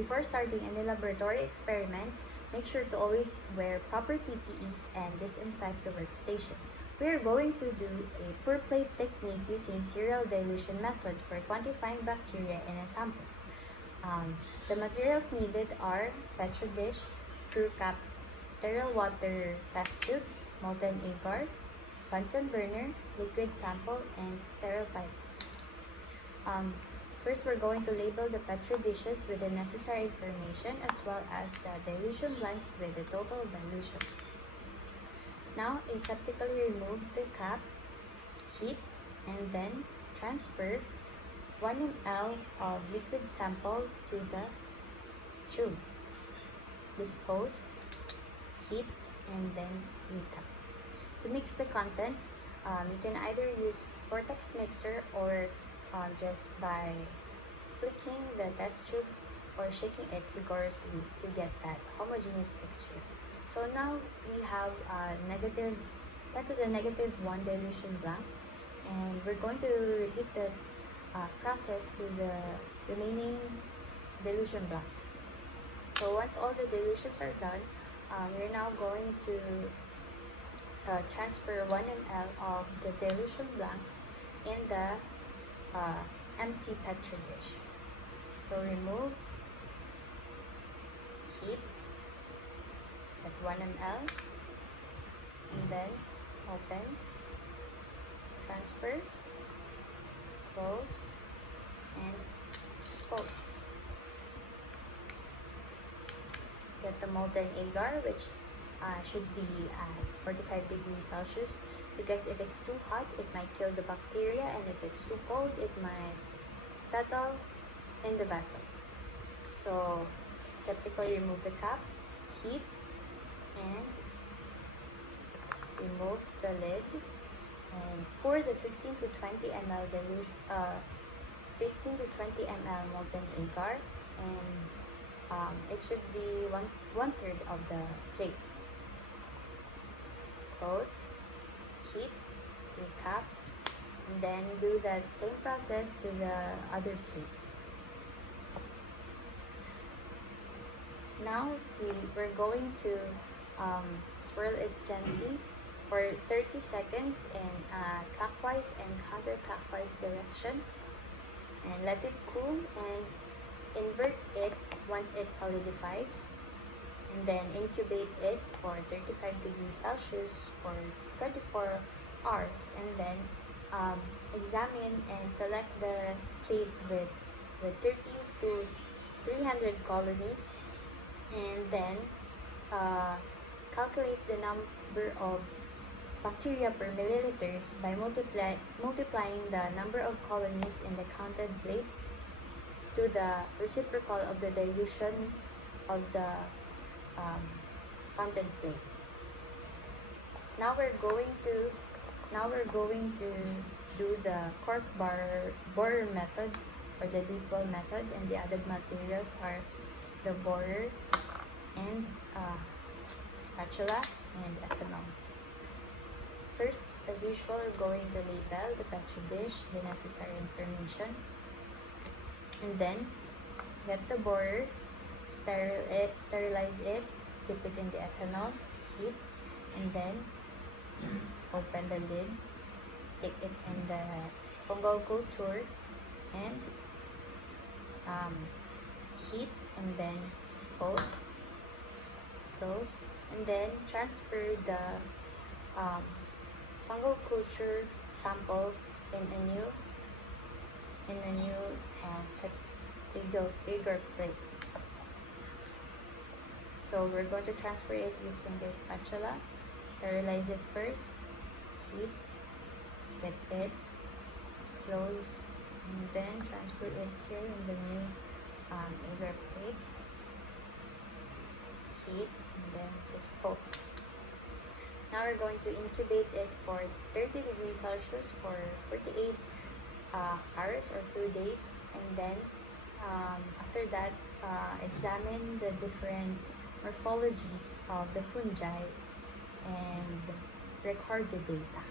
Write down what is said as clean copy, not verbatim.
Before starting any laboratory experiments, make sure to always wear proper PPEs and disinfect the workstation. We are going to do a pour plate technique using serial dilution method for quantifying bacteria in a sample. The materials needed are petri dish, screw cap, sterile water test tube, molten agar, Bunsen burner, liquid sample, and sterile pipe. First, we're going to label the petri dishes with the necessary information as well as the dilution blanks with the total dilution. Now, aseptically remove the cap, heat, and then transfer 1 ml of liquid sample to the tube. Dispose, heat, and then recap. To mix the contents, you can either use vortex mixer or just by flicking the test tube or shaking it vigorously to get that homogeneous mixture. So now we have the -1 dilution blank, and we're going to repeat the process to the remaining dilution blanks. So once all the dilutions are done, we're now going to transfer 1 ml of the dilution blanks in the empty petri dish. So remove, heat at 1 ml, and then open, transfer, close, and dispose. Get the molten agar, which should be at 45 degrees Celsius, because if it's too hot, it might kill the bacteria, and if it's too cold, it might settle in the vessel. So, aseptically remove the cap, heat, and remove the lid, and pour the 15 to 20 ml 15 to 20 ml molten agar, and it should be one third of the plate. Close, heat, recap, and then do that same process to the other plates. Now we're going to swirl it gently for 30 seconds in clockwise and counterclockwise direction, and let it cool and invert it once it solidifies, and then incubate it for 35 degrees Celsius for 24 hours, and then examine and select the plate with 30 to 300 colonies, and then calculate the number of bacteria per milliliters by multiplying the number of colonies in the counted plate to the reciprocal of the dilution of the counted plate. Now we're going to do the cork borer method or the deep well method, and the added materials are the borer and spatula and ethanol. First, as usual, we're going to label the petri dish, the necessary information, and then get the borer, sterilize it, dip it in the ethanol, heat, and then open the lid, stick it in the fungal culture, and heat, and then dispose, close, and then transfer the fungal culture sample in a new agar plate. So we're going to transfer it using this spatula. Sterilize it first, heat, get it, close, and then transfer it here in the new agar plate, heat, and then dispose. Now we're going to incubate it for 30 degrees Celsius for 48 hours or 2 days, and then after that, examine the different morphologies of the fungi and record the data.